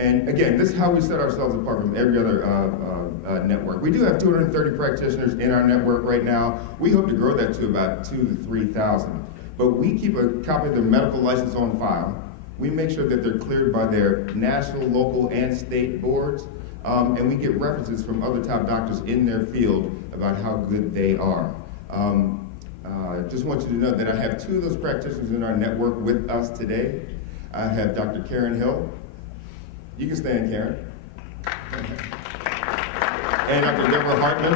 And again, this is how we set ourselves apart from every other network. We do have 230 practitioners in our network right now. We hope to grow that to about 2,000 to 3,000. But we keep a copy of their medical license on file. We make sure that they're cleared by their national, local, and state boards. And we get references from other top doctors in their field about how good they are. Just want you to know that I have 2 of those practitioners in our network with us today. I have Dr. Karen Hill. You can stand, Karen. And Dr. Deborah Hartman.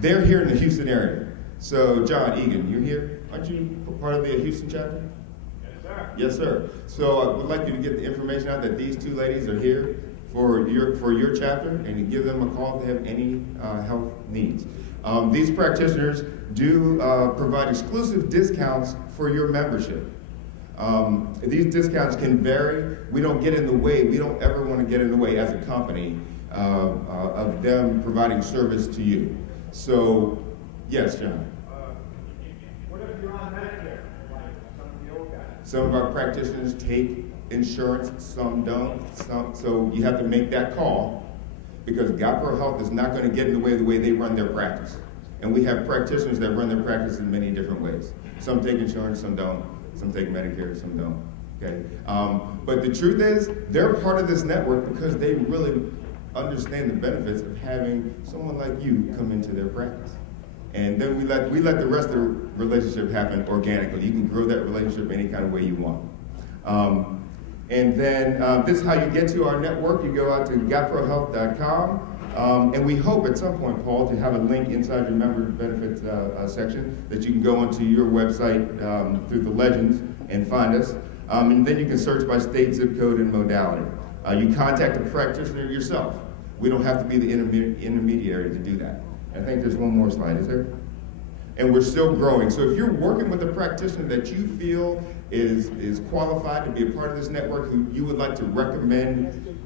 They're here in the Houston area. So, John Egan, you're here? Aren't you part of the Houston chapter? Yes, sir. Yes, sir. So I would like you to get the information out that these 2 ladies are here for your chapter, and to give them a call if they have any health needs. These practitioners do provide exclusive discounts for your membership. These discounts can vary. We don't get in the way. We don't ever want to get in the way as a company of them providing service to you. So, yes, John. What if you're on Medicare, like some of the old guys? Some of our practitioners take insurance, some don't. So you have to make that call, because GovPro Health is not going to get in the way they run their practice. And we have practitioners that run their practice in many different ways. Some take insurance, some don't. Some take Medicare, some don't. Okay. But the truth is, they're part of this network because they really understand the benefits of having someone like you come into their practice. And then we let the rest of the relationship happen organically. You can grow that relationship any kind of way you want. And then this is how you get to our network. You go out to GovProHealth.com. And we hope at some point, Paul, to have a link inside your member benefits section that you can go onto your website through the legends and find us. And then you can search by state, zip code, and modality. You contact a practitioner yourself. We don't have to be the intermediary to do that. I think there's one more slide, is there? And we're still growing. So if you're working with a practitioner that you feel is qualified to be a part of this network, who you would like to recommend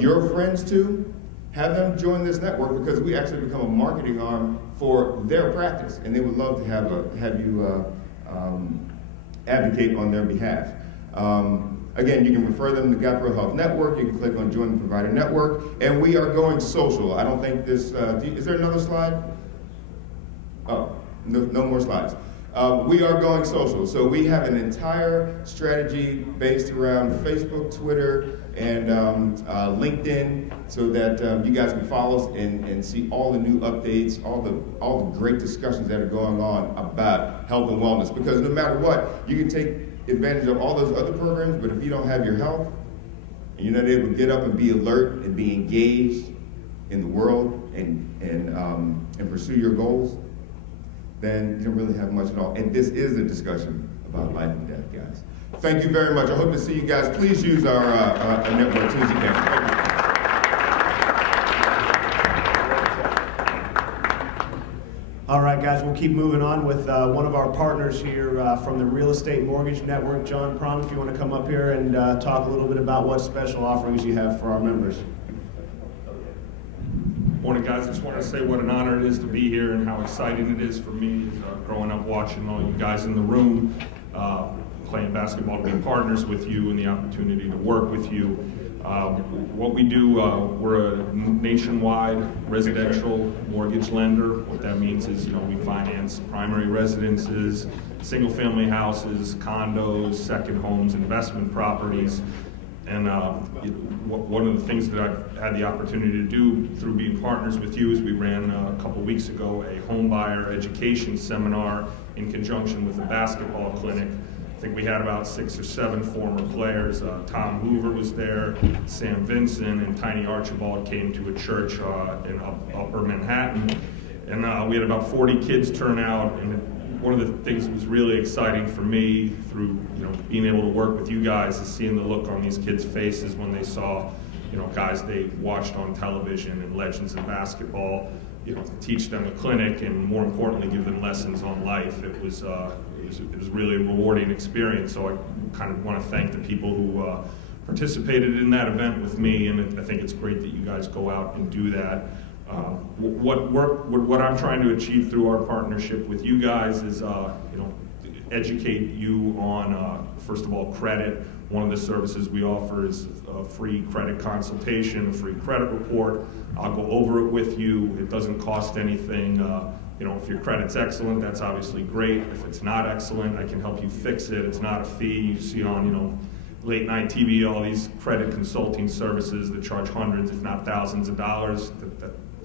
your friends to, have them join this network, because we actually become a marketing arm for their practice, and they would love to have you advocate on their behalf. Again, you can refer them to GovPro Health Network. You can click on Join the Provider Network, and we are going social. I don't think this, is there another slide? Oh, no more slides. We are going social. So we have an entire strategy based around Facebook, Twitter, and LinkedIn, so that you guys can follow us and see all the new updates, all the great discussions that are going on about health and wellness. Because no matter what, you can take advantage of all those other programs, but if you don't have your health, and you're not able to get up and be alert and be engaged in the world and pursue your goals, then you don't really have much at all. And this is a discussion about life and death, guys. Thank you very much. I hope to see you guys. Please use our network as soon as you can. Thank you. All right, guys, we'll keep moving on with one of our partners here from the Real Estate Mortgage Network. John Prom, if you want to come up here and talk a little bit about what special offerings you have for our members. Morning, guys. I just want to say what an honor it is to be here and how exciting it is for me growing up watching all you guys in the room, playing basketball, to be partners with you, and the opportunity to work with you. What we do, we're a nationwide residential mortgage lender. What that means is, we finance primary residences, single-family houses, condos, second homes, investment properties. And one of the things that I've had the opportunity to do through being partners with you is we ran a couple weeks ago a home buyer education seminar in conjunction with a basketball clinic. I think we had about 6 or 7 former players. Tom Hoover was there, Sam Vinson, and Tiny Archibald came to a church in Upper Manhattan. And we had about 40 kids turn out. And one of the things that was really exciting for me through being able to work with you guys is seeing the look on these kids' faces when they saw guys they watched on television and legends of basketball, teach them a clinic and, more importantly, give them lessons on life. It was really a rewarding experience. So I kind of want to thank the people who participated in that event with me, and I think it's great that you guys go out and do that. What I'm trying to achieve through our partnership with you guys is, educate you on, first of all, credit. One of the services we offer is a free credit consultation, a free credit report. I'll go over it with you. It doesn't cost anything. You know, if your credit's excellent, that's obviously great. If it's not excellent, I can help you fix it. It's not a fee. You see on, you know, late night TV, all these credit consulting services that charge hundreds, if not thousands of dollars.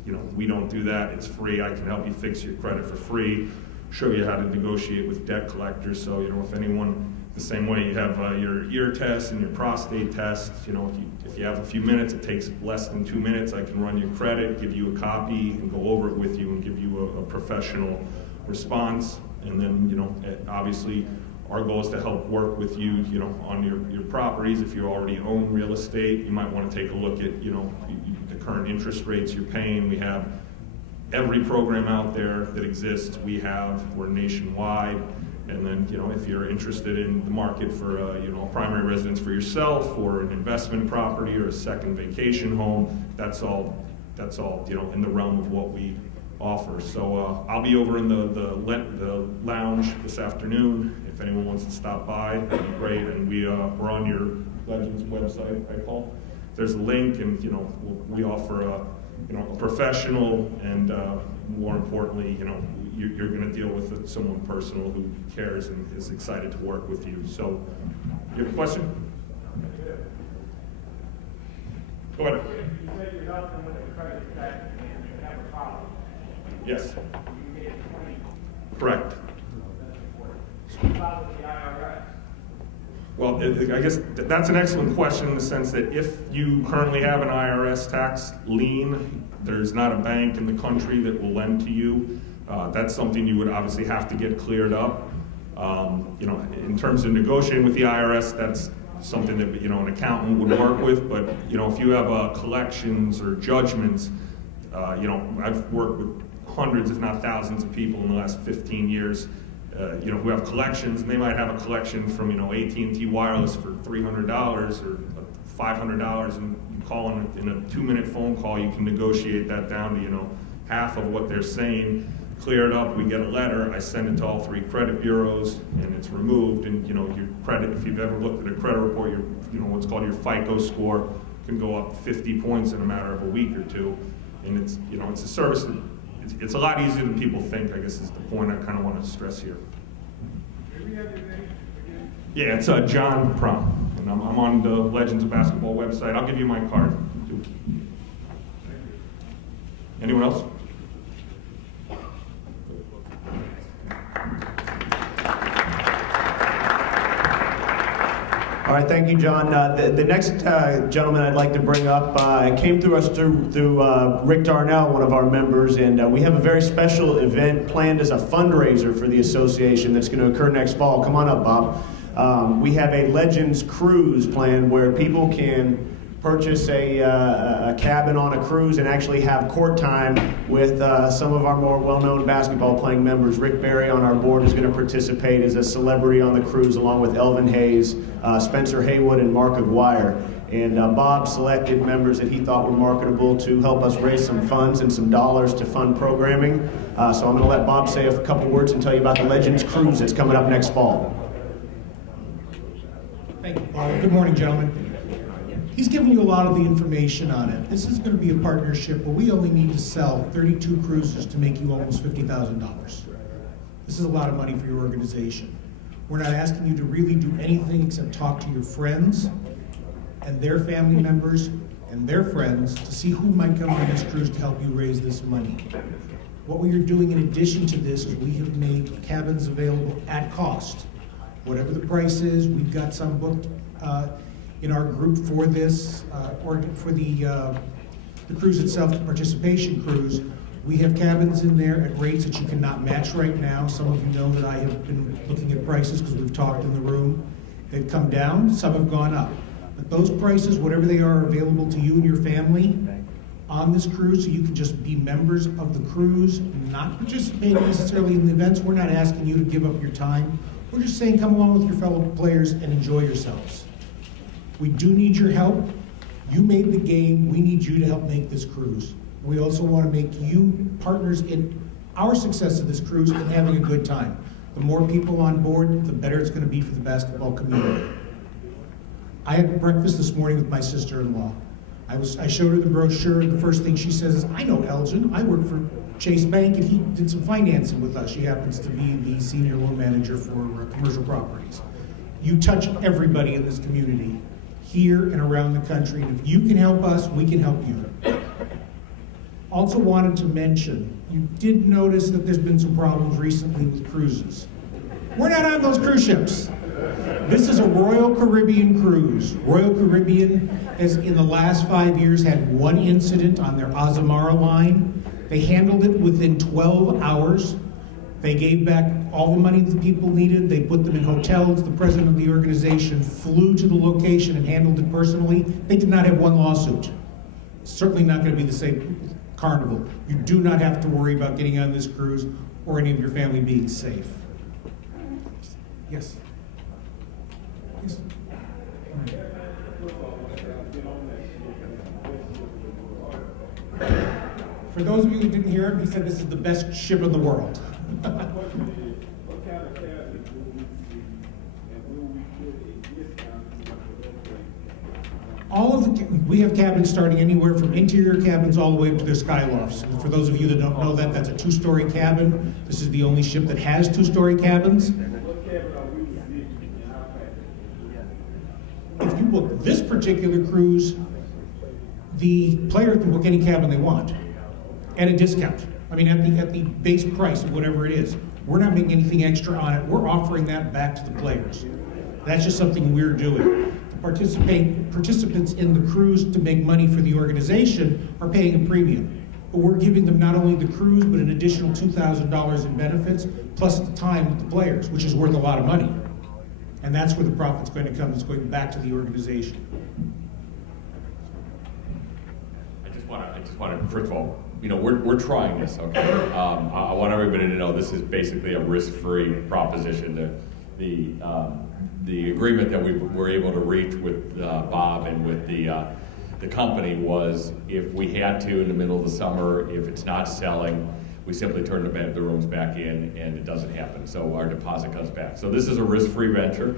You know, we don't do that. It's free. I can help you fix your credit for free, show you how to negotiate with debt collectors. So, you know, if anyone, the same way you have your ear test and your prostate test, you know, if you have a few minutes, it takes less than 2 minutes. I can run your credit, give you a copy, and go over it with you and give you a professional response. And then, you know, obviously, our goal is to help work with you, you know, on your properties. If you already own real estate, you might want to take a look at, you know, the current interest rates you're paying. We have every program out there that exists. We're nationwide. And then, you know, if you're interested in the market for, you know, a primary residence for yourself or an investment property or a second vacation home, that's all, you know, in the realm of what we offer. So I'll be over in the lounge this afternoon. If anyone wants to stop by, that'd be great. And we're on your Legends website, right, Paul? There's a link, and, you know, we offer you know, a professional and more importantly, you know, you're going to deal with someone personal who cares and is excited to work with you. So, you have a question? Go ahead. You said you're helping with a credit check and you have a problem. Yes. You get 20. Correct. So you file with the IRS. Well, I guess that's an excellent question in the sense that if you currently have an IRS tax lien, there's not a bank in the country that will lend to you. That's something you would obviously have to get cleared up. You know, in terms of negotiating with the IRS, that's something that, you know, an accountant would work with. But, you know, if you have collections or judgments, you know, I've worked with hundreds, if not thousands, of people in the last 15 years. You know, who have collections, and they might have a collection from, you know, AT&T Wireless for $300 or $500, and you call in a 2-minute phone call, you can negotiate that down to, you know, half of what they're saying, clear it up, we get a letter, I send it to all 3 credit bureaus, and it's removed, and, you know, your credit, if you've ever looked at a credit report, you know, what's called your FICO score can go up 50 points in a matter of a week or two, and it's, you know, it's a service that it's a lot easier than people think, I guess is the point I kind of want to stress here. Do we have your name again? Yeah, it's John Prom, and I'm on the Legends of Basketball website. I'll give you my card. Anyone else? All right, thank you, John. The next gentleman I'd like to bring up came through us through Rick Darnell, one of our members, and we have a very special event planned as a fundraiser for the association that's going to occur next fall. Come on up, Bob. We have a Legends cruise planned where people can purchase a cabin on a cruise and actually have court time with some of our more well-known basketball playing members. Rick Barry on our board is going to participate as a celebrity on the cruise along with Elvin Hayes, Spencer Haywood, and Mark Aguirre. And Bob selected members that he thought were marketable to help us raise some funds and some dollars to fund programming. So I'm going to let Bob say a couple words and tell you about the Legends cruise that's coming up next fall. Thank you, Paul. Good morning, gentlemen. He's given you a lot of the information on it. This is going to be a partnership where we only need to sell 32 cruises to make you almost $50,000. This is a lot of money for your organization. We're not asking you to really do anything except talk to your friends and their family members and their friends to see who might come on this cruise to help you raise this money. What we are doing in addition to this is we have made cabins available at cost. Whatever the price is, we've got some booked in our group for this, or for the cruise itself, the participation cruise. We have cabins in there at rates that you cannot match right now. Some of you know that I have been looking at prices because we've talked in the room. They've come down, some have gone up. But those prices, whatever they are available to you and your family on this cruise, so you can just be members of the cruise, not participating necessarily in the events. We're not asking you to give up your time. We're just saying come along with your fellow players and enjoy yourselves. We do need your help. You made the game. We need you to help make this cruise. We also want to make you partners in our success of this cruise and having a good time. The more people on board, the better it's going to be for the basketball community. I had breakfast this morning with my sister-in-law. I showed her the brochure, and the first thing she says is, I know Elgin. I work for Chase Bank, and he did some financing with us. She happens to be the senior loan manager for commercial properties. You touch everybody in this community, here and around the country, and if you can help us, we can help you. Also wanted to mention, you did notice that there's been some problems recently with cruises. We're not on those cruise ships. This is a Royal Caribbean cruise. Royal Caribbean has, in the last 5 years, had one incident on their Azamara line. They handled it within 12 hours. They gave back all the money that people needed. They put them in hotels. The president of the organization flew to the location and handled it personally. They did not have one lawsuit. It's certainly not going to be the same with Carnival. You do not have to worry about getting on this cruise or any of your family being safe. Yes? Yes. For those of you who didn't hear him, he said this is the best ship in the world. We have cabins starting anywhere from interior cabins all the way up to their skylofts. And for those of you that don't know that, that's a two-story cabin. This is the only ship that has two-story cabins. If you book this particular cruise, the player can book any cabin they want at a discount. I mean, at the base price of whatever it is. We're not making anything extra on it. We're offering that back to the players. That's just something we're doing. Participants in the cruise to make money for the organization are paying a premium. But we're giving them not only the cruise, but an additional $2,000 in benefits, plus the time with the players, which is worth a lot of money. And that's where the profit's going to come. It's going back to the organization. I just want to, first of all, you know, we're trying this, okay? I want everybody to know this is basically a risk-free proposition. The agreement that we were able to reach with Bob and with the company was, if we had to in the middle of the summer, if it's not selling, we simply turn the rooms back in and it doesn't happen. So our deposit comes back. So this is a risk-free venture.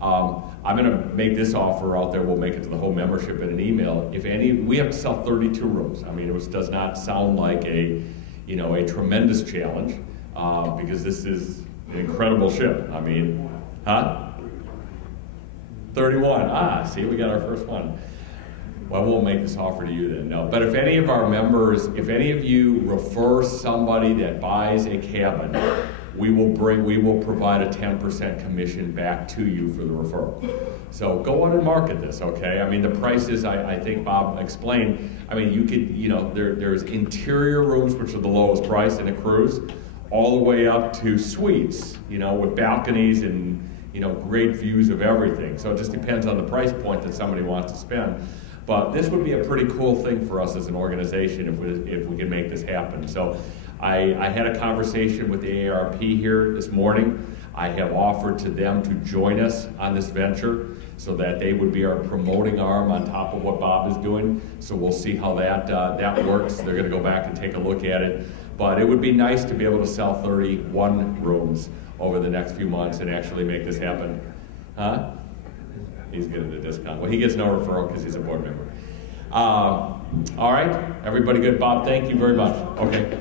I'm going to make this offer out there. We'll make it to the whole membership in an email. We have to sell 32 rooms. I mean, it does not sound like a tremendous challenge because this is an incredible ship. I mean, 31. See, we got our first one. Well, I won't make this offer to you then, no. But if any of our members, if any of you refer somebody that buys a cabin, we will provide a 10% commission back to you for the referral. So go on and market this, okay? I mean, the prices, I think Bob explained, I mean, you could, there's interior rooms, which are the lowest price in a cruise, all the way up to suites, with balconies and, great views of everything. So it just depends on the price point that somebody wants to spend. But this would be a pretty cool thing for us as an organization if we can make this happen. So I had a conversation with the NBRPA here this morning. I have offered to them to join us on this venture so that they would be our promoting arm on top of what Bob is doing. So we'll see how that works. They're going to go back and take a look at it. But it would be nice to be able to sell 31 rooms over the next few months and actually make this happen. Huh? He's getting a discount. Well, he gets no referral because he's a board member. All right, everybody good? Bob, thank you very much. Okay.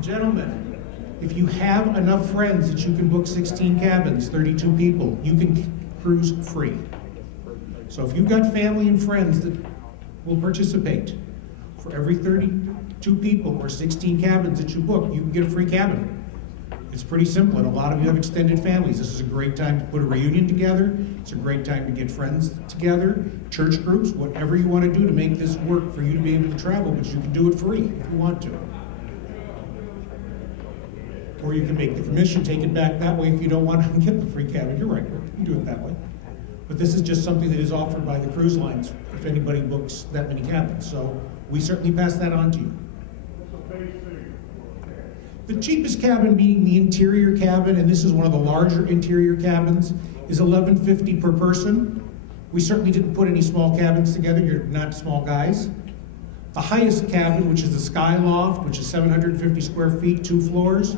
Gentlemen, if you have enough friends that you can book 16 cabins, 32 people, you can cruise free. So if you've got family and friends that will participate, for every 32 people or 16 cabins that you book, you can get a free cabin. It's pretty simple, and a lot of you have extended families. This is a great time to put a reunion together. It's a great time to get friends together, church groups, whatever you want to do to make this work for you to be able to travel, but you can do it free if you want to. Or you can make the commission take it back that way if you don't want to get the free cabin. You're right, you can do it that way. But this is just something that is offered by the cruise lines if anybody books that many cabins. So we certainly pass that on to you. The cheapest cabin, being the interior cabin, and this is one of the larger interior cabins, is $11.50 per person. We certainly didn't put any small cabins together. You're not small guys. The highest cabin, which is the Sky Loft, which is 750 square feet, 2 floors,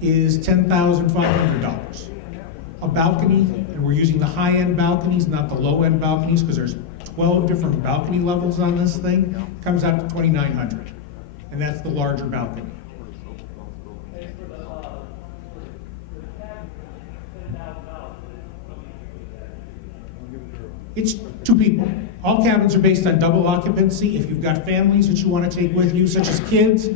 is $10,500. A balcony, and we're using the high-end balconies, not the low-end balconies, because there's 12 different balcony levels on this thing, comes out to $2,900, and that's the larger balcony. It's 2 people. All cabins are based on double occupancy. If you've got families that you want to take with you, such as kids,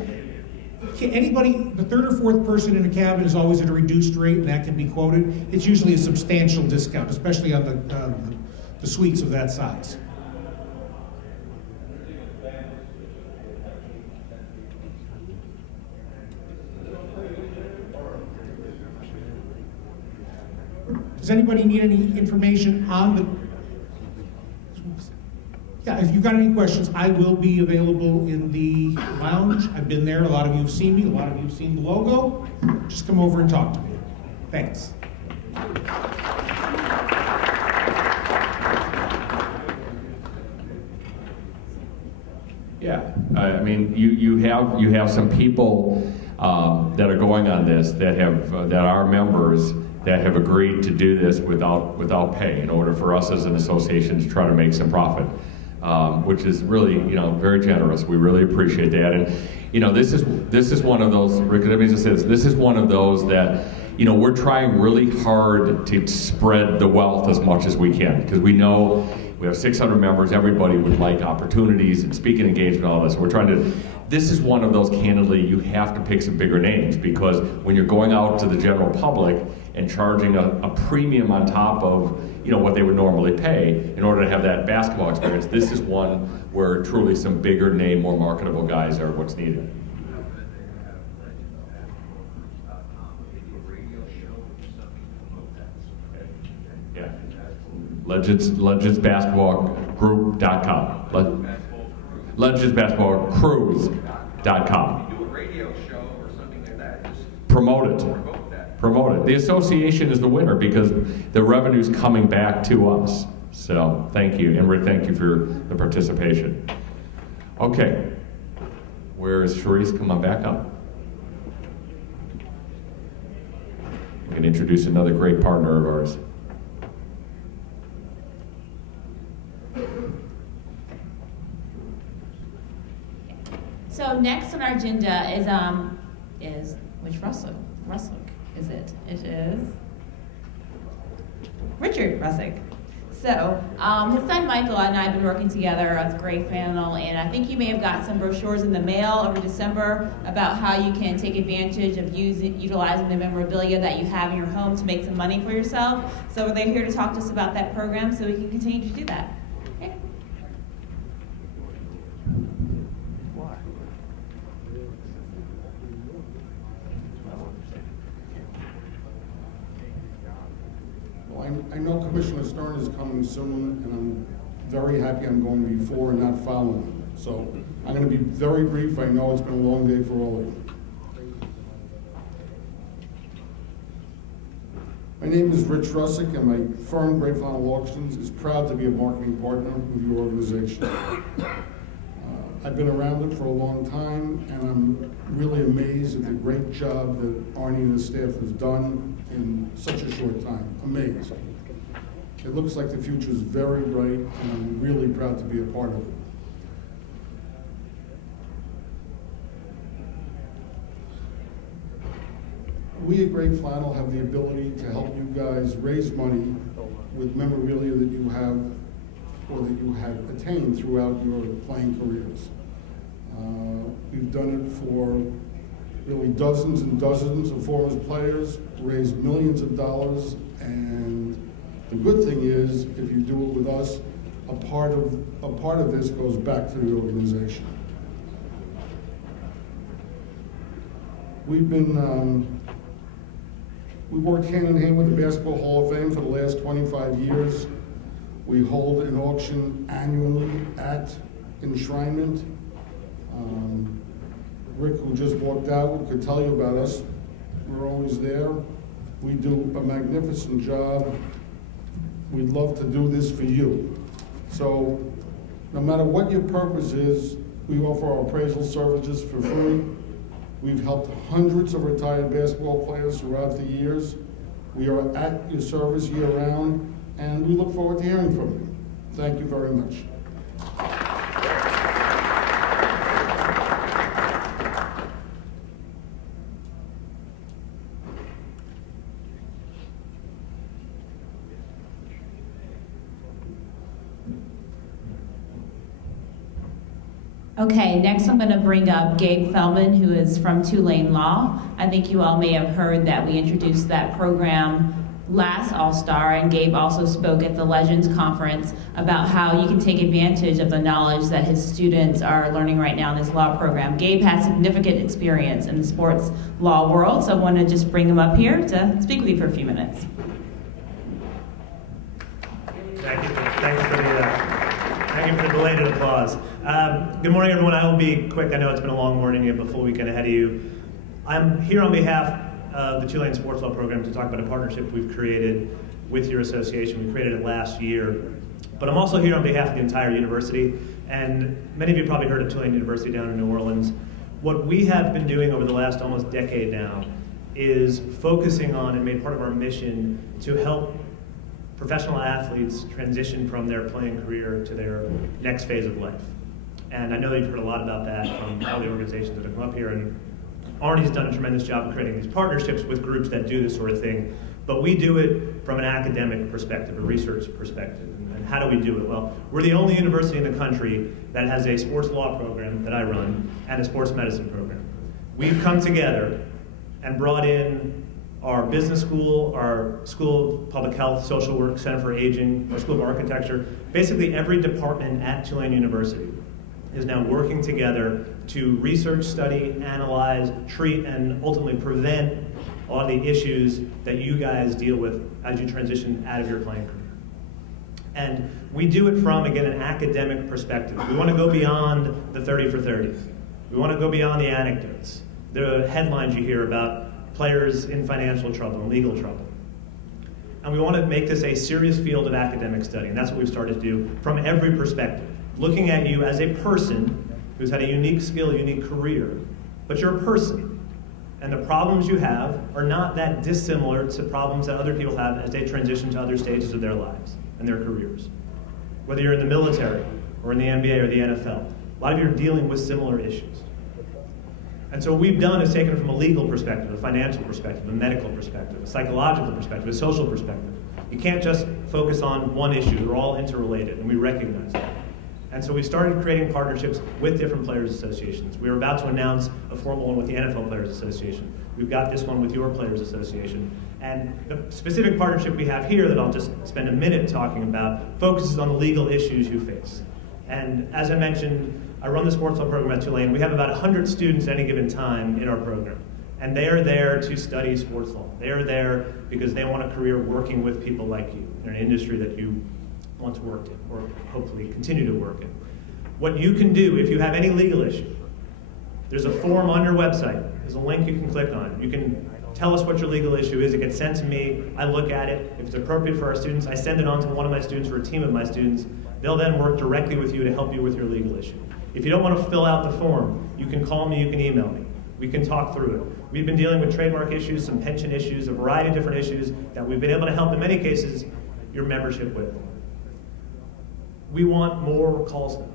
anybody, the 3rd or 4th person in a cabin is always at a reduced rate, and that can be quoted. It's usually a substantial discount, especially on the suites of that size. Does anybody need any information on the... Yeah, if you've got any questions, I will be available in the lounge. I've been there. A lot of you have seen me. A lot of you have seen the logo. Just come over and talk to me. Thanks. Yeah, I mean, you have some people that are going on this that are members that have agreed to do this without pay in order for us as an association to try to make some profit. Which is really, very generous. We really appreciate that. And, this is one of those, Rick, let me just say this is one of those that, we're trying really hard to spread the wealth as much as we can, because we know we have 600 members. Everybody would like opportunities and speaking engagement, all this. We're trying to, this is one of those, candidly, you have to pick some bigger names, because when you're going out to the general public and charging a premium on top of what they would normally pay in order to have that basketball experience, this is one where truly some bigger name, more marketable guys are what's needed. Yeah. LegendsBasketballGroup.com. LegendsBasketballCruise.com. Do a radio show or something like that. Promote it. Promote it. The association is the winner because the revenue's coming back to us. So thank you, and Rick, thank you for the participation. Okay, where is Charisse? Come on back up. We can introduce another great partner of ours. So next on our agenda is which Russell is it? It is Richard Russick. So his son Michael and I have been working together as a great panel, and I think you may have got some brochures in the mail over December about how you can take advantage of utilizing the memorabilia that you have in your home to make some money for yourself. So they're here to talk to us about that program so we can continue to do that. Okay. I know Commissioner Stern is coming soon, and I'm very happy I'm going before and not following. So I'm going to be very brief. I know it's been a long day for all of you. My name is Rich Russick, and my firm, Great Flannel Auctions, is proud to be a marketing partner with your organization. I've been around it for a long time, and I'm really amazed at the great job that Arnie and his staff have done in such a short time. Amazed. It looks like the future is very bright, and I'm really proud to be a part of it. We at Great Flannel have the ability to help you guys raise money with memorabilia that you have or that you have attained throughout your playing careers. We've done it for really dozens and dozens of former players, raised millions of dollars, and the good thing is, if you do it with us, a part of this goes back to the organization. We've worked hand in hand with the Basketball Hall of Fame for the last 25 years. We hold an auction annually at enshrinement. Rick, who just walked out, could tell you about us. We're always there. We do a magnificent job. We'd love to do this for you. So no matter what your purpose is, we offer our appraisal services for free. We've helped hundreds of retired basketball players throughout the years. We are at your service year-round, and we look forward to hearing from you. Thank you very much. Okay, next I'm going to bring up Gabe Feldman, who is from Tulane Law. I think you all may have heard that we introduced that program last All-Star, and Gabe also spoke at the Legends Conference about how you can take advantage of the knowledge that his students are learning right now in this law program. Gabe has significant experience in the sports law world, so I want to just bring him up here to speak with you for a few minutes. Thank you for the belated applause. Good morning, everyone. I will be quick. I know it's been a long morning. You have a full weekend ahead of you. I'm here on behalf of the Tulane Sports Law Program to talk about a partnership we've created with your association. We created it last year. But I'm also here on behalf of the entire university. And many of you probably heard of Tulane University down in New Orleans. What we have been doing over the last almost decade now is focusing on and made part of our mission to help professional athletes transition from their playing career to their next phase of life. And I know that you've heard a lot about that from all the organizations that have come up here, and Arnie's done a tremendous job of creating these partnerships with groups that do this sort of thing. But we do it from an academic perspective, a research perspective. And how do we do it? Well, we're the only university in the country that has a sports law program that I run and a sports medicine program. We've come together and brought in our business school, our School of Public Health, Social Work, Center for Aging, our School of Architecture. Basically every department at Tulane University is now working together to research, study, analyze, treat, and ultimately prevent a lot of the issues that you guys deal with as you transition out of your playing career. And we do it from, again, an academic perspective. We want to go beyond the 30 for 30. We want to go beyond the anecdotes, the headlines you hear about players in financial trouble and legal trouble. And we want to make this a serious field of academic study, and that's what we've started to do from every perspective. Looking at you as a person who's had a unique skill, unique career, but you're a person. And the problems you have are not that dissimilar to problems that other people have as they transition to other stages of their lives and their careers. Whether you're in the military or in the NBA or the NFL, a lot of you are dealing with similar issues. And so what we've done is taken it from a legal perspective, a financial perspective, a medical perspective, a psychological perspective, a social perspective. You can't just focus on one issue. They're all interrelated, and we recognize that. And so we started creating partnerships with different players' associations. We were about to announce a formal one with the NFL Players Association. We've got this one with your Players Association. And the specific partnership we have here that I'll just spend a minute talking about focuses on the legal issues you face. And as I mentioned, I run the sports law program at Tulane. We have about 100 students at any given time in our program. And they are there to study sports law. They are there because they want a career working with people like you in an industry that you want to work in, or hopefully continue to work in. What you can do if you have any legal issue, there's a form on your website. There's a link you can click on. You can tell us what your legal issue is. It gets sent to me. I look at it. If it's appropriate for our students, I send it on to one of my students or a team of my students. They'll then work directly with you to help you with your legal issue. If you don't want to fill out the form, you can call me, you can email me. We can talk through it. We've been dealing with trademark issues, some pension issues, a variety of different issues that we've been able to help, in many cases, your membership with. We want more calls now.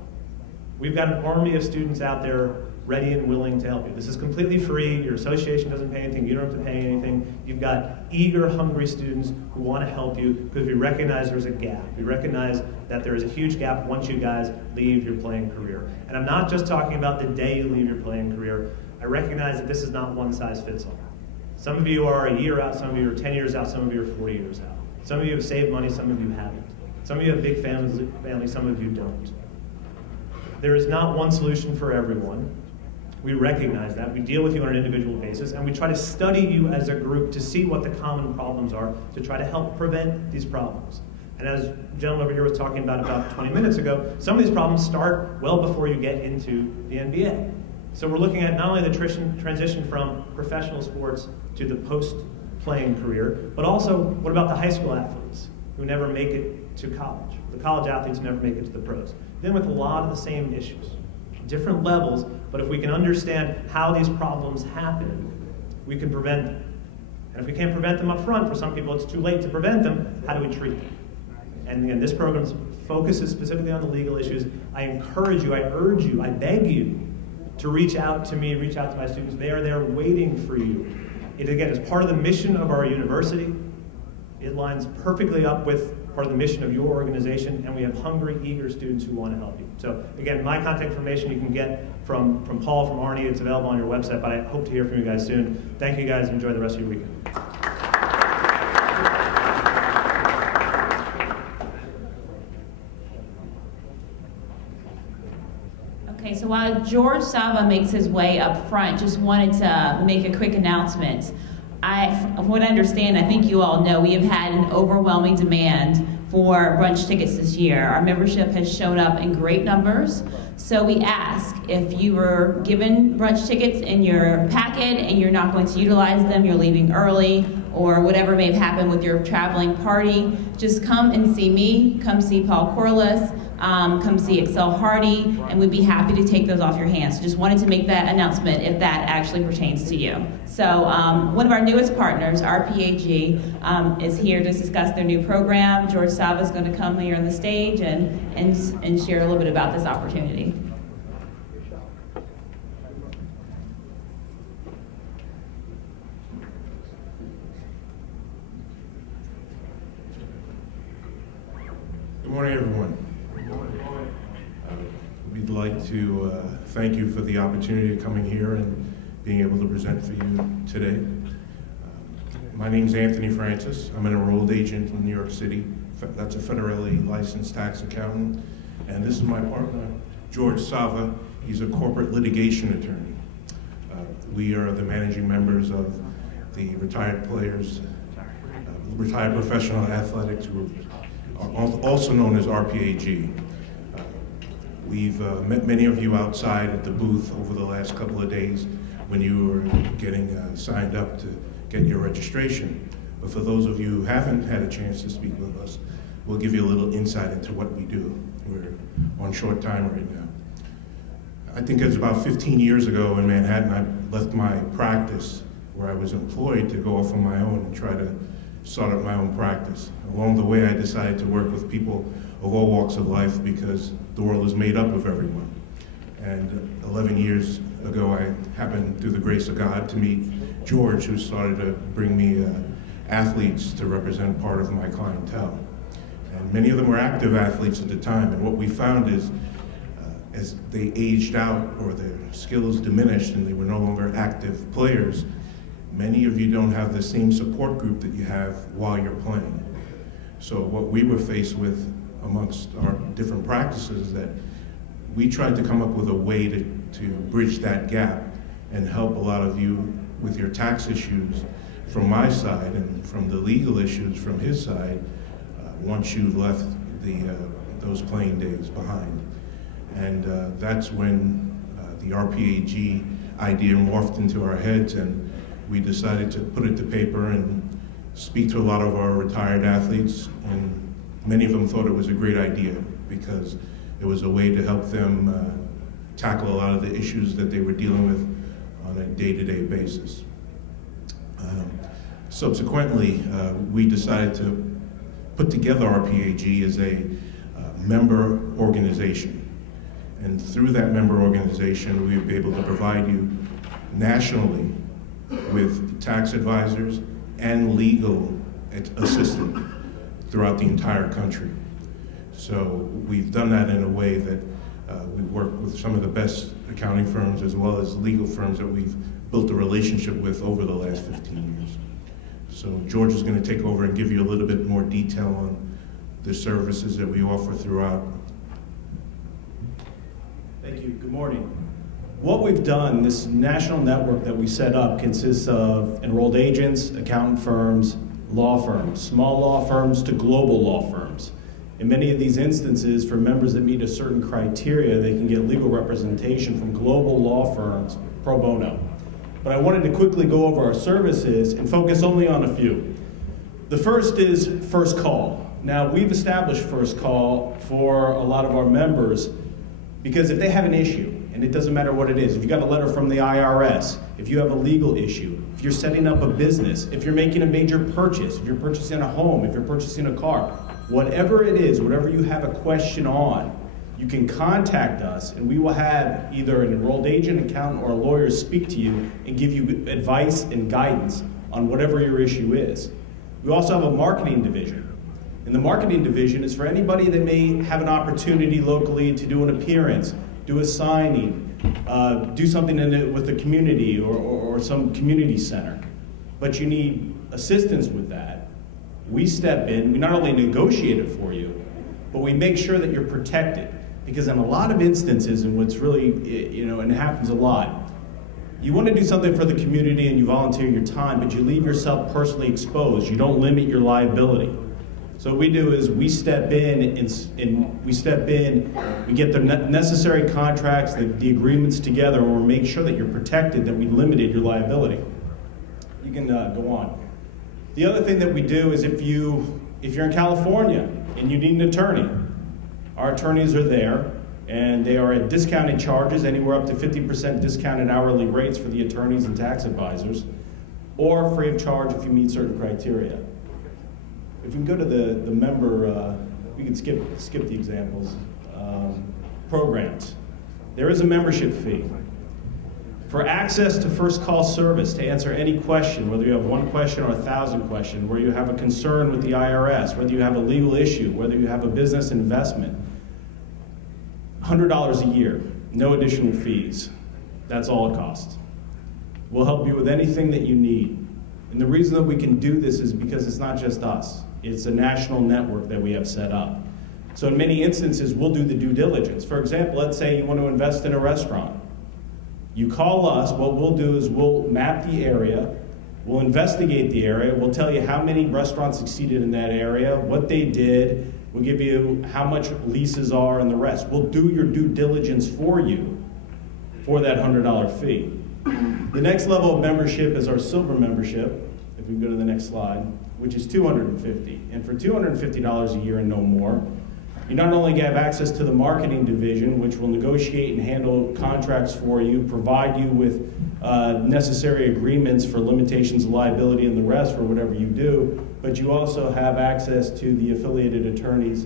We've got an army of students out there ready and willing to help you. This is completely free. Your association doesn't pay anything. You don't have to pay anything. You've got eager, hungry students who want to help you because we recognize there's a gap. We recognize that there is a huge gap once you guys leave your playing career. And I'm not just talking about the day you leave your playing career. I recognize that this is not one size fits all. Some of you are a year out, some of you are 10 years out, some of you are 40 years out. Some of you have saved money, some of you haven't. Some of you have big families, some of you don't. There is not one solution for everyone. We recognize that. We deal with you on an individual basis, and we try to study you as a group to see what the common problems are to try to help prevent these problems. And as the gentleman over here was talking about 20 minutes ago, some of these problems start well before you get into the NBA. So we're looking at not only the transition from professional sports to the post-playing career, but also what about the high school athletes who never make it to college? The college athletes never make it to the pros. Then with a lot of the same issues. different levels, but if we can understand how these problems happen, we can prevent them. And if we can't prevent them up front, for some people it's too late to prevent them, how do we treat them? And again, this program focuses specifically on the legal issues. I encourage you, I urge you, I beg you to reach out to me, reach out to my students. They are there waiting for you. It, again, is part of the mission of our university. It lines perfectly up with part of the mission of your organization, and we have hungry, eager students who want to help you. So again, my contact information you can get from Paul, from Arnie. It's available on your website, but I hope to hear from you guys soon. Thank you guys. Enjoy the rest of your weekend. Okay, so while George Sava makes his way up front, just wanted to make a quick announcement. From what I understand, I think you all know, we have had an overwhelming demand for brunch tickets this year. Our membership has shown up in great numbers. So we ask, if you were given brunch tickets in your packet and you're not going to utilize them, you're leaving early, or whatever may have happened with your traveling party, just come and see me, come see Paul Corliss, come see Excel Hardy, and we'd be happy to take those off your hands. So just wanted to make that announcement if that actually pertains to you. So one of our newest partners, RPAG, is here to discuss their new program. George Sava is going to come here on the stage and share a little bit about this opportunity. Good morning, everyone. We'd like to thank you for the opportunity of coming here and being able to present for you today. My name is Anthony Francis. I'm an enrolled agent in New York City. That's a federally licensed tax accountant. And this is my partner, George Sava. He's a corporate litigation attorney. We are the managing members of the Retired Players, Retired Professional Athletics Group, also known as RPAG. We've met many of you outside at the booth over the last couple of days when you were getting signed up to get your registration. But for those of you who haven't had a chance to speak with us, we'll give you a little insight into what we do. We're on short time right now. I think it was about 15 years ago in Manhattan, I left my practice where I was employed to go off on my own and try to start up my own practice. Along the way, I decided to work with people of all walks of life because the world is made up of everyone. And 11 years ago, I happened, through the grace of God, to meet George, who started to bring me athletes to represent part of my clientele. And many of them were active athletes at the time, and what we found is as they aged out or their skills diminished and they were no longer active players, many of you don't have the same support group that you have while you're playing. So what we were faced with amongst our different practices is that we tried to come up with a way to bridge that gap and help a lot of you with your tax issues from my side and from the legal issues from his side once you've left those playing days behind. And that's when the RPAG idea morphed into our heads, and we decided to put it to paper and speak to a lot of our retired athletes, and many of them thought it was a great idea because it was a way to help them tackle a lot of the issues that they were dealing with on a day-to-day basis. Subsequently, we decided to put together RPAG as a member organization. And through that member organization, we would be able to provide you nationally with tax advisors and legal assistance throughout the entire country. So we've done that in a way that we work with some of the best accounting firms as well as legal firms that we've built a relationship with over the last 15 years. So George is going to take over and give you a little bit more detail on the services that we offer throughout. Thank you. Good morning. What we've done, this national network that we set up, consists of enrolled agents, accountant firms, law firms, small law firms to global law firms. In many of these instances, for members that meet a certain criteria, they can get legal representation from global law firms pro bono. But I wanted to quickly go over our services and focus only on a few. The first is First Call. Now, we've established First Call for a lot of our members because if they have an issue and it doesn't matter what it is. If you got a letter from the IRS, if you have a legal issue, if you're setting up a business, if you're making a major purchase, if you're purchasing a home, if you're purchasing a car, whatever it is, whatever you have a question on, you can contact us, and we will have either an enrolled agent, accountant, or a lawyer speak to you and give you advice and guidance on whatever your issue is. We also have a marketing division. And the marketing division is for anybody that may have an opportunity locally to do an appearance, do a signing, do something with the community or some community center. But you need assistance with that. We step in, we not only negotiate it for you, but we make sure that you're protected. Because in a lot of instances, and what's really, and it happens a lot, you want to do something for the community and you volunteer your time, but you leave yourself personally exposed. You don't limit your liability. So what we do is we step in we get the necessary contracts, the agreements together, and we make sure that you're protected, that we limited your liability. You can go on. The other thing that we do is if you're in California and you need an attorney, our attorneys are there, and they are at discounted charges, anywhere up to 50% discounted hourly rates for the attorneys and tax advisors, or free of charge if you meet certain criteria. If we can go to the member, we can skip the examples. Programs. There is a membership fee. For access to first call service, to answer any question, whether you have one question or 1,000 questions, whether you have a concern with the IRS, whether you have a legal issue, whether you have a business investment, $100 a year, no additional fees. That's all it costs. We'll help you with anything that you need. And the reason that we can do this is because it's not just us. It's a national network that we have set up. So in many instances, we'll do the due diligence. For example, let's say you want to invest in a restaurant. You call us, what we'll do is we'll map the area, we'll investigate the area, we'll tell you how many restaurants succeeded in that area, what they did, we'll give you how much leases are and the rest. We'll do your due diligence for you for that $100 fee. The next level of membership is our silver membership, if we can go to the next slide, which is $250. And for $250 a year and no more, you not only have access to the marketing division, which will negotiate and handle contracts for you, provide you with necessary agreements for limitations of liability and the rest for whatever you do, but you also have access to the affiliated attorneys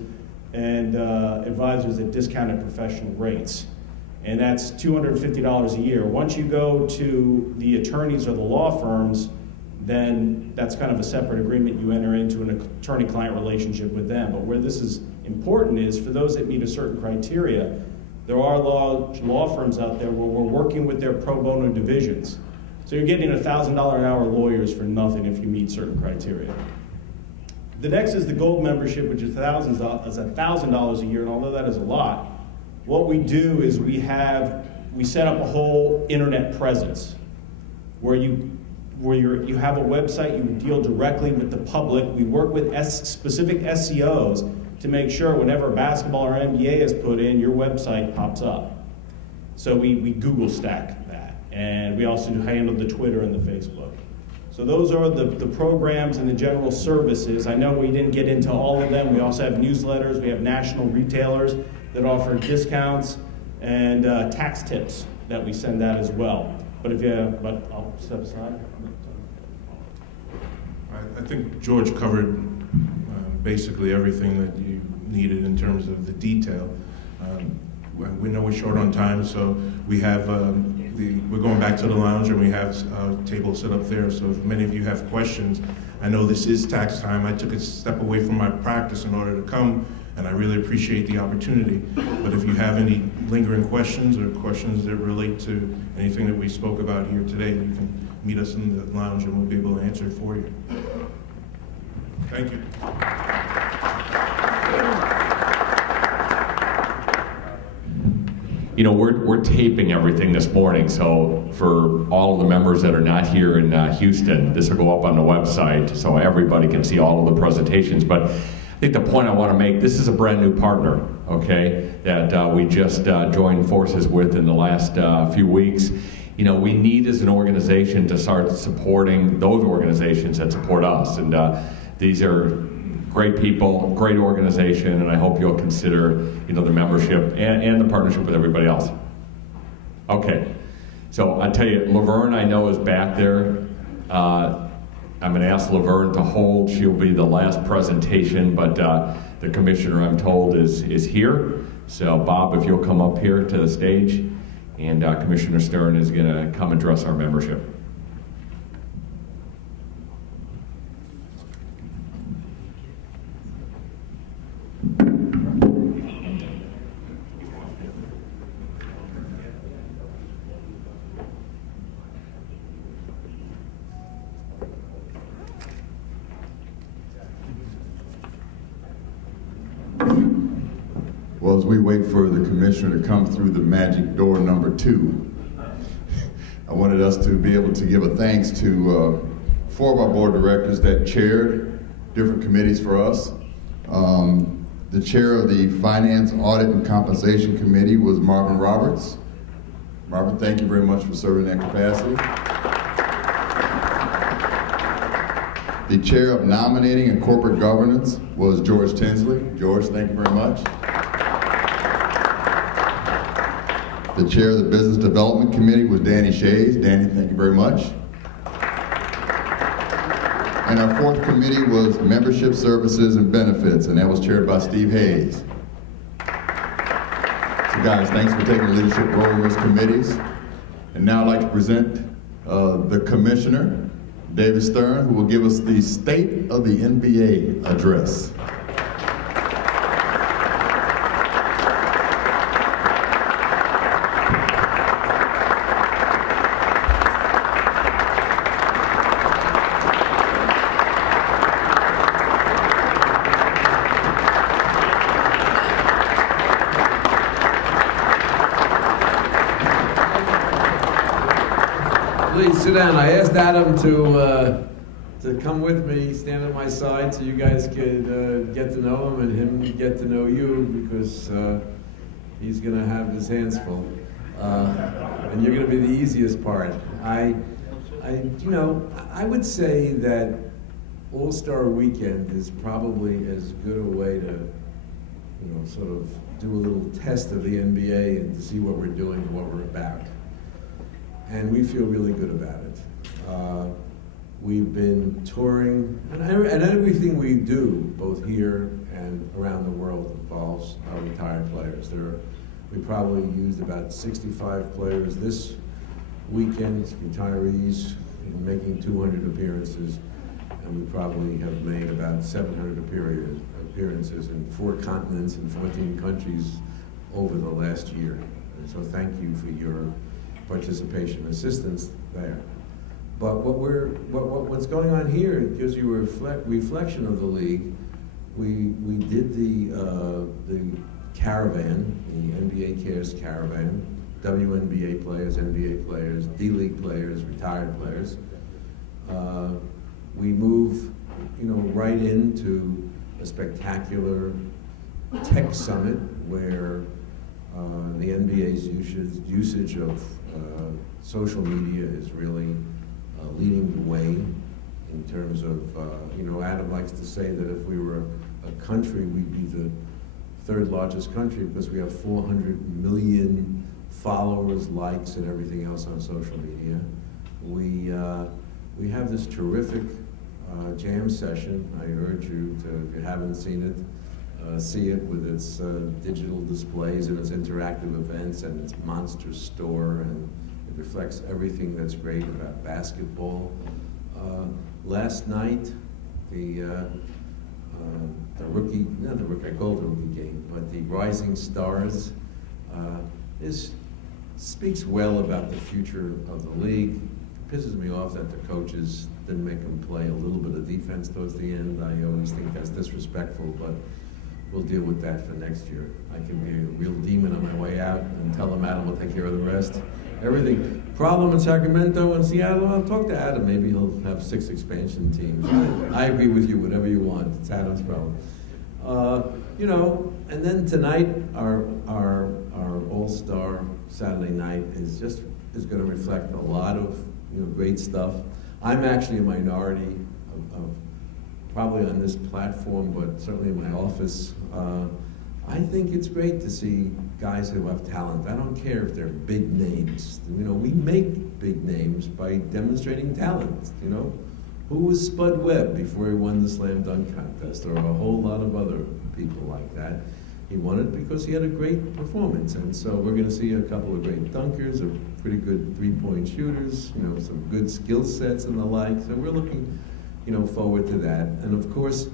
and advisors at discounted professional rates. And that's $250 a year. Once you go to the attorneys or the law firms, then that's kind of a separate agreement. You enter into an attorney-client relationship with them. But where this is important is for those that meet a certain criteria, there are law firms out there where we're working with their pro bono divisions. So you're getting $1,000 an hour lawyers for nothing if you meet certain criteria. The next is the gold membership, which is $1,000 a year, and although that is a lot, what we do is we set up a whole internet presence where you have a website, you deal directly with the public. We work with specific SEOs to make sure whenever basketball or NBA is put in, your website pops up. So we Google stack that. And we also handle the Twitter and the Facebook. So those are the programs and the general services. I know we didn't get into all of them. We also have newsletters. We have national retailers that offer discounts and tax tips that we send out as well. But I'll step aside. I think George covered basically everything that you needed in terms of the detail. We know we're short on time, so we have we're going back to the lounge, and we have a table set up there. So if many of you have questions, I know this is tax time. I took a step away from my practice in order to come, and I really appreciate the opportunity. But if you have any lingering questions or questions that relate to anything that we spoke about here today, you can meet us in the lounge, and we'll be able to answer it for you. Thank you. You know, we're taping everything this morning, so for all of the members that are not here in Houston, this will go up on the website so everybody can see all of the presentations. But I think the point I want to make, this is a brand new partner, okay, that we just joined forces with in the last few weeks. You know, we need as an organization to start supporting those organizations that support us. And these are great people, great organization, and I hope you'll consider, you know, the membership and the partnership with everybody else. Okay. So I tell you, Laverne I know is back there. I'm going to ask Laverne to hold. She'll be the last presentation, but the commissioner, I'm told, is here. So Bob, if you'll come up here to the stage, and Commissioner Stern is going to come address our membership. Well, as we wait for the commissioner to come through the magic door number 2, I wanted us to be able to give a thanks to 4 of our board directors that chaired different committees for us. The chair of the Finance, Audit, and Compensation Committee was Marvin Roberts. Marvin, thank you very much for serving that capacity. The chair of Nominating and Corporate Governance was George Tinsley. George, thank you very much. The chair of the Business Development Committee was Danny Shays. Danny, thank you very much. And our 4th committee was Membership Services and Benefits, and that was chaired by Steve Hayes. So guys, thanks for taking a leadership role in those committees. And now I'd like to present the commissioner, David Stern, who will give us the State of the NBA address. Please sit down. I asked Adam to come with me, stand at my side, so you guys could get to know him and him get to know you, because he's going to have his hands full, and you're going to be the easiest part. I would say that All-Star Weekend is probably as good a way to, sort of do a little test of the NBA and to see what we're doing and what we're about. And we feel really good about it. We've been touring, and everything we do, both here and around the world, involves our retired players. We probably used about 65 players this weekend, retirees, in making 200 appearances, and we probably have made about 700 appearances in 4 continents and 14 countries over the last year. And so thank you for your participation and assistance there. But what's going on here, it gives you a reflection of the league. We did the caravan, the NBA Cares Caravan, WNBA players, NBA players, D-League players, retired players. We move, right into a spectacular tech summit where the NBA's usage of social media is really leading the way in terms of, Adam likes to say that if we were a country, we'd be the 3rd largest country because we have 400 million followers, likes, and everything else on social media. We have this terrific jam session. I urge you to, if you haven't seen it, see it with its digital displays and its interactive events and its monster store, and it reflects everything that's great about basketball. Last night, I call it the rookie game, but the Rising Stars speaks well about the future of the league. It pisses me off that the coaches didn't make them play a little bit of defense towards the end. I always think that's disrespectful, but we'll deal with that for next year. I can be a real demon on my way out and tell them Adam will take care of the rest. Everything. Problem in Sacramento and Seattle, I'll talk to Adam. Maybe he'll have 6 expansion teams. I agree with you, whatever you want. It's Adam's problem. And then tonight, our All-Star Saturday night is going to reflect a lot of great stuff. I'm actually a minority of probably on this platform, but certainly in my office, I think it's great to see guys who have talent. I don't care if they're big names. You know, we make big names by demonstrating talent, you know. Who was Spud Webb before he won the slam dunk contest, or a whole lot of other people like that? He won it because he had a great performance, and so we're going to see a couple of great dunkers, a pretty good three-point shooters, you know, some good skill sets and the like. So we're looking, you know, forward to that. And of course,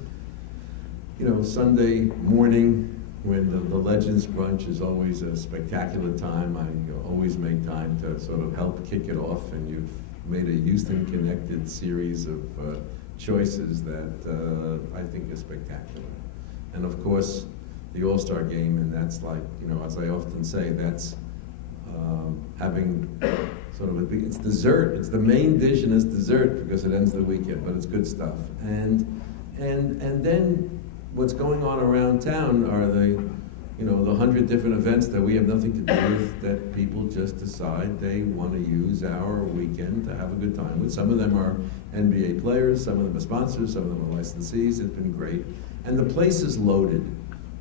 you know, Sunday morning when the Legends Brunch is always a spectacular time. I always make time to sort of help kick it off, and you've made a Houston-connected series of choices that I think is spectacular. And of course, the All-Star Game, and that's like, you know, as I often say, that's having sort of it's dessert. It's the main dish and it's dessert because it ends the weekend, but it's good stuff. And then what's going on around town are the 100 different events that we have nothing to do with, that people just decide they want to use our weekend to have a good time with. Some of them are NBA players, some of them are sponsors, some of them are licensees. It's been great. And the place is loaded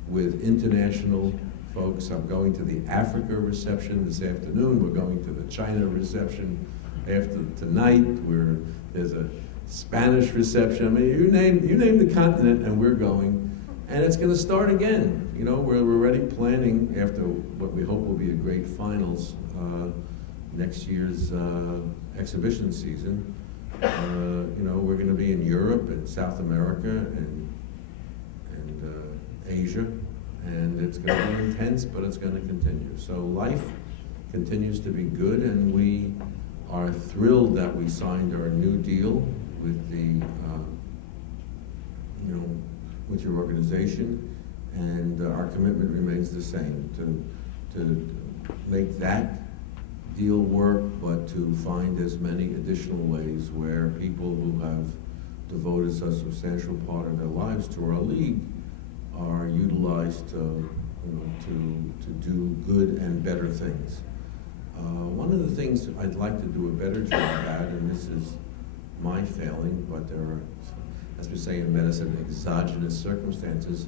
with international folks. I'm going to the Africa reception this afternoon. We're going to the China reception after tonight. There's a Spanish reception. I mean, you name the continent, and we're going. And it's going to start again. You know, we're already planning after what we hope will be a great finals next year's exhibition season. You know, we're going to be in Europe and South America and Asia, and it's going to be intense, but it's going to continue. So life continues to be good, and we are thrilled that we signed our new deal with the, with your organization, and our commitment remains the same, to make that deal work, but to find as many additional ways where people who have devoted such a substantial part of their lives to our league are utilized to do good and better things. One of the things I'd like to do a better job at, and this is my failing, but there are, as we say in medicine, exogenous circumstances.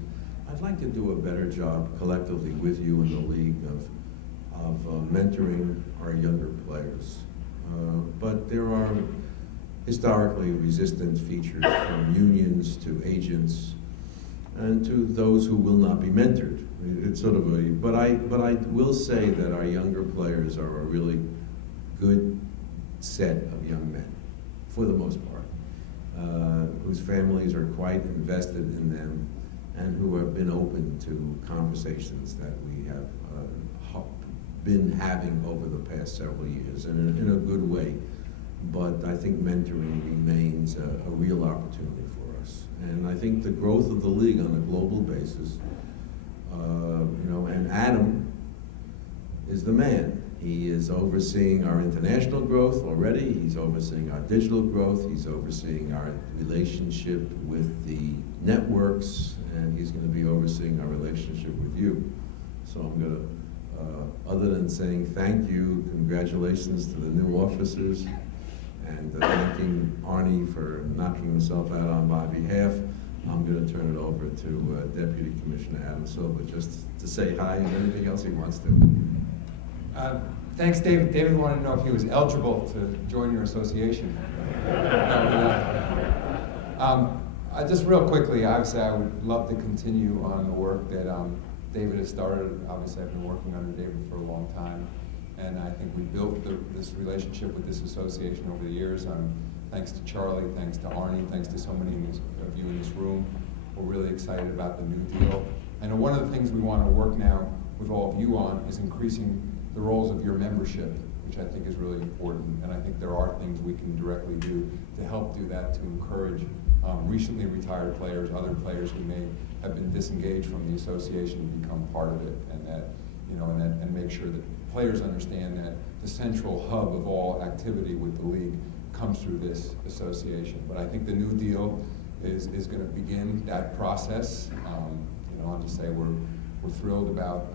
I'd like to do a better job collectively with you in the league of mentoring our younger players. But there are historically resistant features, from unions to agents, and to those who will not be mentored. It's sort of but I will say that our younger players are a really good set of young men, for the most part, whose families are quite invested in them, and who have been open to conversations that we have been having over the past several years, and in a good way. But I think mentoring remains a real opportunity for us. And I think the growth of the league on a global basis, and Adam is the man. He is overseeing our international growth already. He's overseeing our digital growth. He's overseeing our relationship with the networks, and he's going to be overseeing our relationship with you. So I'm going to, other than saying thank you, congratulations to the new officers, and thanking Arnie for knocking himself out on my behalf, I'm going to turn it over to Deputy Commissioner Adam Silva just to say hi and anything else he wants to. Thanks, David. David wanted to know if he was eligible to join your association. Just real quickly, obviously I would love to continue on the work that David has started. Obviously I've been working under David for a long time, and I think we built this relationship with this association over the years. Thanks to Charlie, thanks to Arnie, thanks to so many of you in this room. We're really excited about the new deal. And one of the things we want to work now with all of you on is increasing the roles of your membership, which I think is really important. And I think there are things we can directly do to help do that, to encourage recently retired players, other players who may have been disengaged from the association to become part of it, and that, and make sure that players understand that the central hub of all activity with the league comes through this association. But I think the new deal is going to begin that process. I'll just say we're thrilled about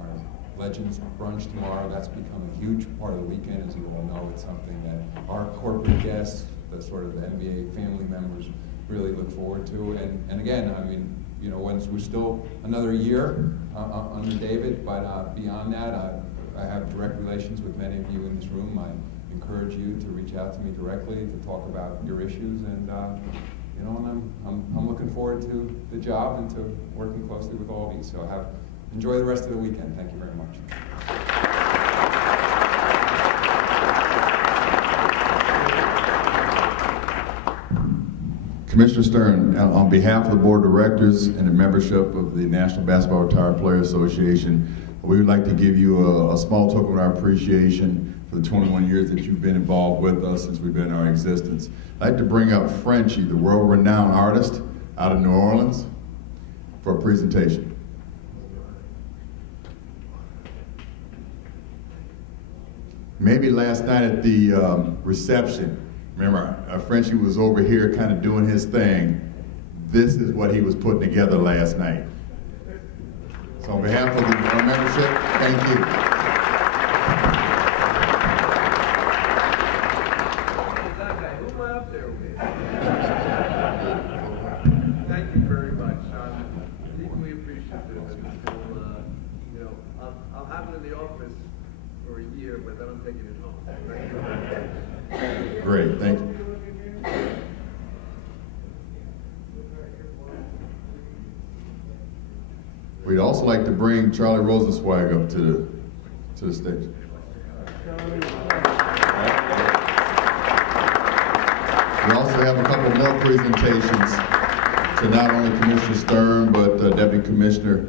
our Legends Brunch tomorrow. That's become a huge part of the weekend, as you all know. It's something that our corporate guests, the sort of the NBA family members, really look forward to. And again, I mean, you know, once we're still another year under David, but beyond that, I have direct relations with many of you in this room. I encourage you to reach out to me directly to talk about your issues, and you know, and I'm looking forward to the job and to working closely with all of you. So enjoy the rest of the weekend. Thank you very much. Commissioner Stern, on behalf of the Board of Directors and the membership of the National Basketball Retired Players Association, we would like to give you a small token of our appreciation for the 21 years that you've been involved with us since we've been in our existence. I'd like to bring up Frenchie, the world-renowned artist out of New Orleans, for a presentation. Maybe last night at the reception, remember, Frenchie was over here kind of doing his thing. This is what he was putting together last night. So on behalf of the membership, thank you. Thank you very much. Deeply appreciative. You know, I'll have it in the office for a year, but then I'm taking it home. Thank you. Great, thank you. We'd also like to bring Charlie Rosenzweig up to the stage. We also have a couple more presentations to not only Commissioner Stern, but Deputy Commissioner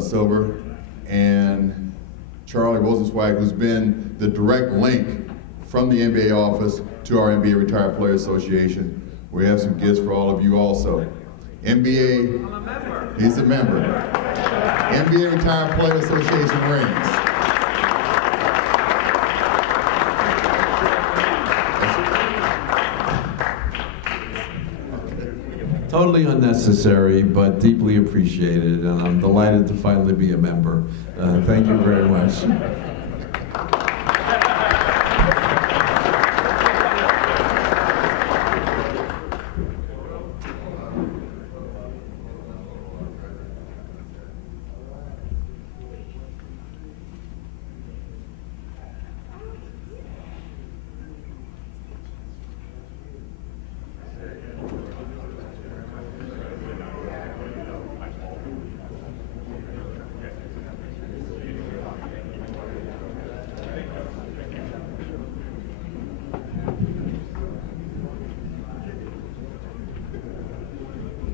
Silver and Charlie Rosenzweig, who's been the direct link from the NBA office to our NBA Retired Players Association. We have some gifts for all of you also. NBA, I'm a member. He's a member. NBA Retired Players Association rings. Totally unnecessary, but deeply appreciated, and I'm delighted to finally be a member. Thank you very much.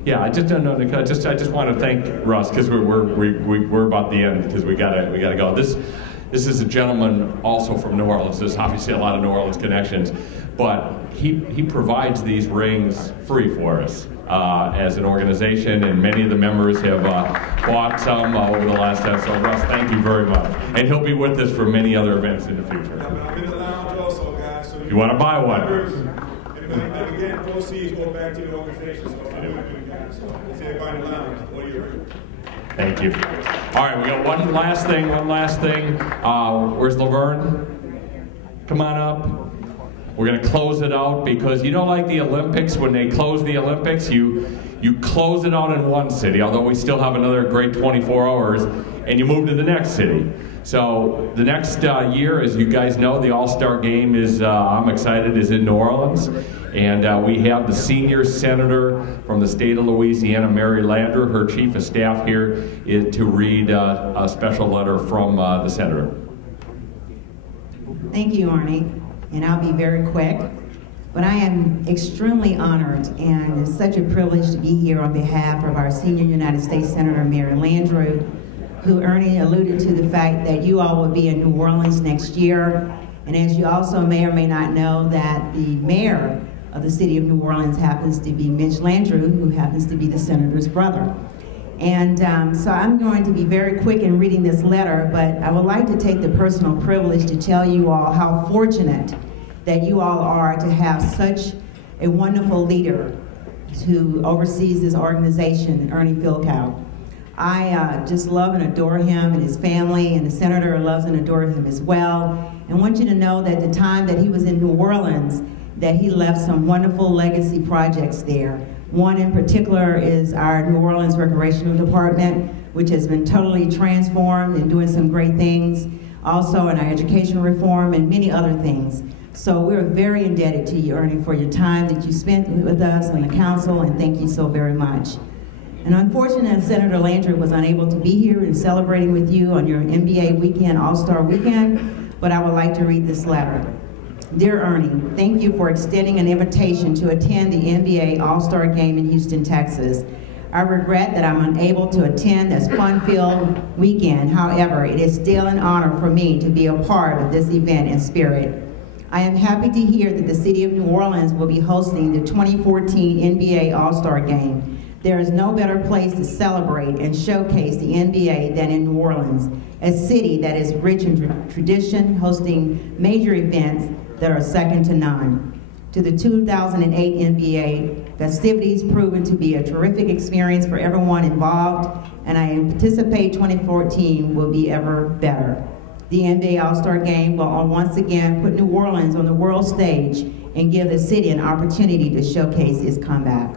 Yeah, I just don't know. I just want to thank Russ because we're about the end because we gotta go. This is a gentleman also from New Orleans. There's obviously a lot of New Orleans connections, but he provides these rings free for us as an organization, and many of the members have bought some over the last time. So Russ, thank you very much, and he'll be with us for many other events in the future. I'm in the lounge also, guys. So you want to buy one? And again, proceeds go back to the organization. So see everybody in the lounge. What do you? Thank you. All right, we got one last thing. Where's Laverne? Come on up. We're going to close it out because you know, like the Olympics, when they close the Olympics, you close it out in one city, although we still have another great 24 hours, and you move to the next city. So the next year, as you guys know, the All-Star Game is, I'm excited, is in New Orleans. And we have the senior senator from the state of Louisiana, Mary Landrieu. Her chief of staff here is to read a special letter from the senator. Thank you, Arnie. And I'll be very quick. But I am extremely honored, and it's such a privilege to be here on behalf of our senior United States Senator, Mary Landrieu, who Ernie alluded to the fact that you all will be in New Orleans next year. And as you also may or may not know, that the mayor of the city of New Orleans happens to be Mitch Landrieu, who happens to be the senator's brother. And so I'm going to be very quick in reading this letter, but I would like to take the personal privilege to tell you all how fortunate that you all are to have such a wonderful leader who oversees this organization, Ernie Filkow. I just love and adore him and his family, and the senator loves and adores him as well. And I want you to know that the time that he was in New Orleans, that he left some wonderful legacy projects there One in particular is our New Orleans Recreational Department, which has been totally transformed and doing some great things. Also in our education reform and many other things. So we're very indebted to you, Ernie, for your time that you spent with us on the council, and thank you so very much. And unfortunately, Senator Landry was unable to be here and celebrating with you on your NBA weekend, All-Star weekend, but I would like to read this letter. Dear Ernie, thank you for extending an invitation to attend the NBA All-Star Game in Houston, Texas. I regret that I'm unable to attend this fun-filled weekend. However, it is still an honor for me to be a part of this event in spirit. I am happy to hear that the city of New Orleans will be hosting the 2014 NBA All-Star Game. There is no better place to celebrate and showcase the NBA than in New Orleans, a city that is rich in tradition, hosting major events that are second to none. To the 2008 NBA festivities proven to be a terrific experience for everyone involved, and I anticipate 2014 will be ever better. The NBA All-Star Game will once again put New Orleans on the world stage and give the city an opportunity to showcase its comeback.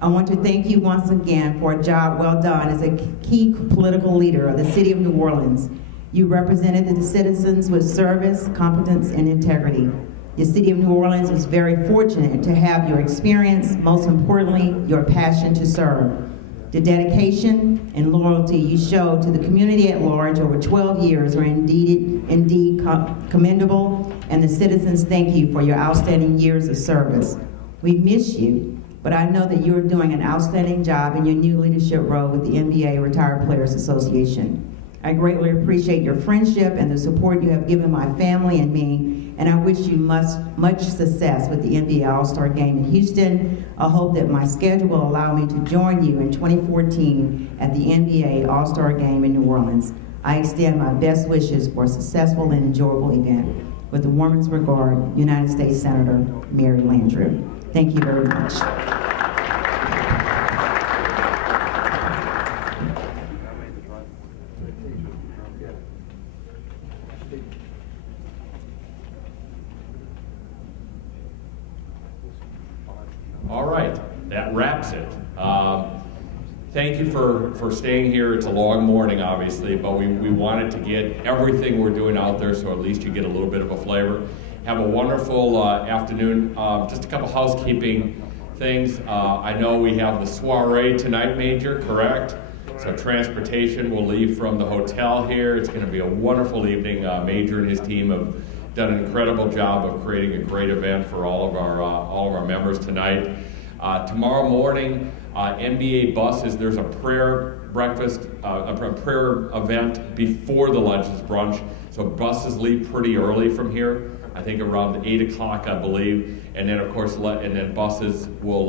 I want to thank you once again for a job well done as a key political leader of the city of New Orleans. You represented the citizens with service, competence, and integrity. The city of New Orleans is very fortunate to have your experience, most importantly, your passion to serve. The dedication and loyalty you showed to the community at large over 12 years are indeed commendable, and the citizens thank you for your outstanding years of service. We miss you, but I know that you're doing an outstanding job in your new leadership role with the NBA Retired Players Association. I greatly appreciate your friendship and the support you have given my family and me, and I wish you much success with the NBA All-Star Game in Houston. I hope that my schedule will allow me to join you in 2014 at the NBA All-Star Game in New Orleans. I extend my best wishes for a successful and enjoyable event. With the warmest regard, United States Senator Mary Landrieu. Thank you very much. All right, that wraps it. Thank you for staying here. It's a long morning, obviously, but we wanted to get everything we're doing out there so at least you get a little bit of a flavor. Have a wonderful afternoon. Just a couple housekeeping things. I know we have the soiree tonight, Major, correct? So transportation will leave from the hotel here. It's going to be a wonderful evening. Major and his team have done an incredible job of creating a great event for all of our members tonight. Tomorrow morning, NBA buses. There's a prayer breakfast, a prayer event before the lunches brunch. So buses leave pretty early from here. I think around 8 o'clock, I believe, and then of course, buses will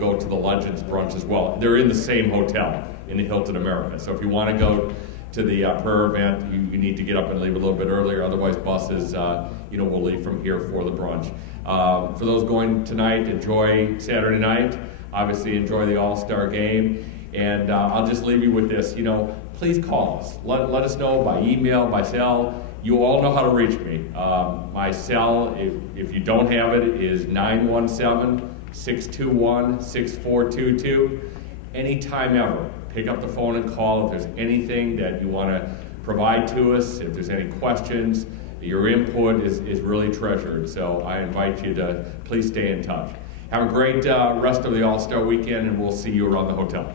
go to the Legends brunch as well. They're in the same hotel in the Hilton America. So if you want to go to the prayer event, you need to get up and leave a little bit earlier. Otherwise, buses, will leave from here for the brunch. For those going tonight, enjoy Saturday night. Obviously, enjoy the All-Star Game. And I'll just leave you with this. Please call us. Let us know by email, by cell. You all know how to reach me. My cell, if you don't have it, is 917-621-6422. Anytime ever, pick up the phone and call if there's anything that you want to provide to us, if there's any questions. Your input is really treasured, so I invite you to please stay in touch. Have a great rest of the All-Star Weekend, and we'll see you around the hotel.